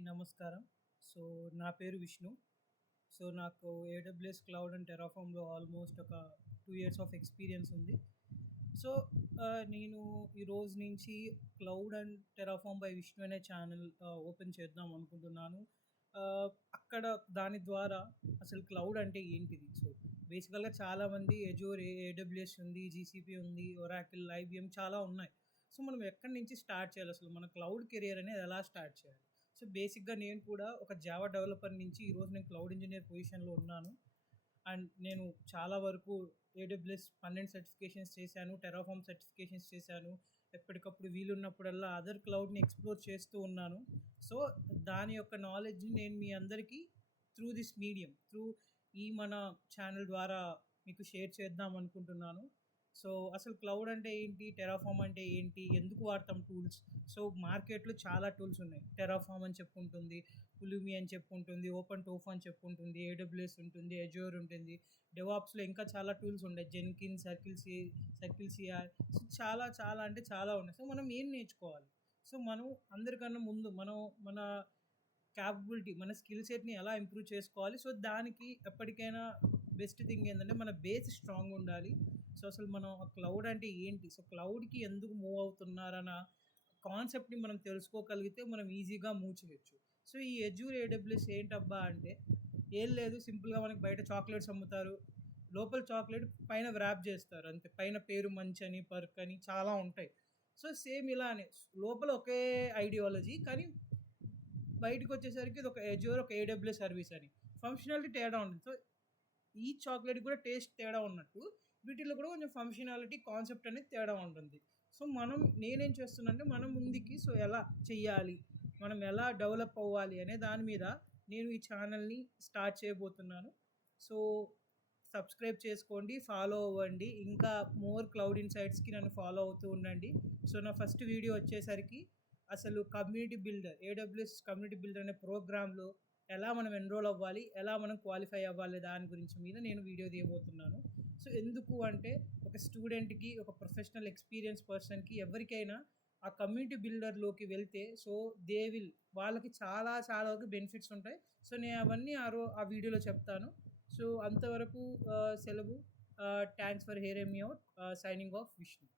నమస్కారం. సో, నా పేరు విష్ణు. సో, నాకు ఏడబ్ల్యూఎస్ క్లౌడ్ అండ్ టెర్రాఫార్మ్‌లో ఆల్మోస్ట్ ఒక 2 ఇయర్స్ ఆఫ్ ఎక్స్‌పీరియన్స్ ఉంది. సో, నేను ఈ రోజు నుంచి cloud and Terraform by Vishnu అనే ఛానెల్ ఓపెన్ చేద్దాం అనుకుంటున్నాను. అక్కడ దాని ద్వారా అసలు క్లౌడ్ అంటే ఏంటిది? సో, బేసికల్‌గా చాలామంది అజూర్, ఏడబ్ల్యూఎస్ ఉంది, జీసీపీ ఉంది, ఒరాకిల్, ఐబీఎం చాలా ఉన్నాయి. సో, మనం ఎక్కడి నుంచి స్టార్ట్ చేయాలి? అసలు మన క్లౌడ్ కెరియర్ అనేది ఎలా స్టార్ట్ చేయాలి? సో, బేసిక్‌గా నేను కూడా ఒక జావా డెవలపర్ నుంచి ఈరోజు నేను క్లౌడ్ ఇంజినీర్ పొజిషన్‌లో ఉన్నాను. అండ్ నేను చాలా వరకు ఏడబ్ల్యూఎస్ 12 సర్టిఫికేషన్స్ చేశాను. టెర్రాఫార్మ్ సర్టిఫికేషన్స్ చేశాను. ఎప్పటికప్పుడు వీలున్నప్పుడల్లా అదర్ క్లౌడ్‌ని ఎక్స్‌ప్లోర్ చేస్తూ ఉన్నాను. సో, దాని యొక్క నాలెడ్జ్‌ని నేను మీ అందరికీ త్రూ ఈ మన ఛానెల్ ద్వారా మీకు షేర్ చేద్దాం అనుకుంటున్నాను. సో, అసలు క్లౌడ్ అంటే ఏంటి? టెర్రాఫార్మ్ అంటే ఏంటి? ఎందుకు వాడతాం టూల్స్? సో, మార్కెట్‌లో చాలా టూల్స్ ఉన్నాయి. టెర్రాఫార్మ్ అని చెప్పుంటుంది, ఉలూమి అని చెప్పుంటుంది, ఓపెన్ టోఫు అని చెప్పుంటుంది, ఏడబ్ల్యూఎస్ ఉంటుంది, అజూర్ ఉంటుంది. డెవాప్స్‌లో ఇంకా చాలా టూల్స్ ఉన్నాయి. Jenkins, circle CI. సో, చాలా చాలా అంటే చాలా ఉన్నాయి. సో, మనం ఏం నేర్చుకోవాలి? సో, మనం అందరికన్నా ముందు మన క్యాపబిలిటీ, మన స్కిల్ సెట్‌ని ఎలా ఇంప్రూవ్ చేసుకోవాలి? సో, దానికి ఎప్పటికైనా బెస్ట్ థింగ్ ఏందంటే మన బేస్ స్ట్రాంగ్ ఉండాలి. సో, అసలు మనం ఆ క్లౌడ్ అంటే ఏంటి? సో, క్లౌడ్‌కి ఎందుకు మూవ్ అవుతున్నారన్న కాన్సెప్ట్‌ని మనం తెలుసుకోగలిగితే మనం ఈజీగా మూవ్ చేయొచ్చు. సో, ఈ అజూర్, ఏడబ్ల్యూఎస్ ఏంటబ్బా అంటే ఏం లేదు, సింపుల్‌గా మనకి బయట చాక్లెట్స్ అమ్ముతారు. లోపల చాక్లెట్ పైన వ్రాప్ జేస్తారు అంతే. పైన పేరు మంచని, పర్క్ అని చాలా ఉంటాయి. సో, సేమ్ ఇలానే లోపల ఒకే ఐడియాలజీ కానీ బయటికొచ్చేసరికి ఇదొక అజూర్, ఒక ఏడబ్ల్యూఎస్ సర్వీస్ అని. ఫంక్షనాలిటీ తేడా ఉంటుంది. సో, ఈ చాక్లేట్‌కి కూడా టేస్ట్ తేడా ఉన్నట్టు, వీటిల్లో కూడా కొంచెం ఫంక్షనాలిటీ, కాన్సెప్ట్ అనేది తేడా ఉంటుంది. సో, నేనేం చేస్తున్నానంటే, మనం ముందుకి సో, ఎలా చెయ్యాలి? మనం ఎలా డెవలప్ అవ్వాలి? అనే దాని మీద నేను ఈ ఛానెల్‌ని స్టార్ట్ చేయబోతున్నాను. సో, సబ్స్క్రైబ్ చేసుకోండి, ఫాలో అవ్వండి. ఇంకా మోర్ క్లౌడ్ ఇన్సైట్స్‌కి నన్ను ఫాలో అవుతూ ఉండండి. సో, నా ఫస్ట్ వీడియో వచ్చేసరికి అసలు community builder, AWS community builder అనే ప్రోగ్రామ్‌లో ఎలా మనం ఎన్రోల్ అవ్వాలి? ఎలా మనం క్వాలిఫై అవ్వాలి? దాని గురించి మీద నేను వీడియో తీయబోతున్నాను. సో, ఎందుకు అంటే ఒక స్టూడెంట్‌కి, ఒక ప్రొఫెషనల్ ఎక్స్‌పీరియన్స్ పర్సన్‌కి ఎవరికైనా ఆ కమ్యూనిటీ బిల్డర్‌లోకి వెళ్తే సో, వాళ్ళకి చాలా చాలా వరకు బెనిఫిట్స్ ఉంటాయి. సో, నేను అవన్నీ ఆ వీడియోలో చెప్తాను. సో, అంతవరకు సెలవు. Thanks for hearing me out. Signing off Vishnu.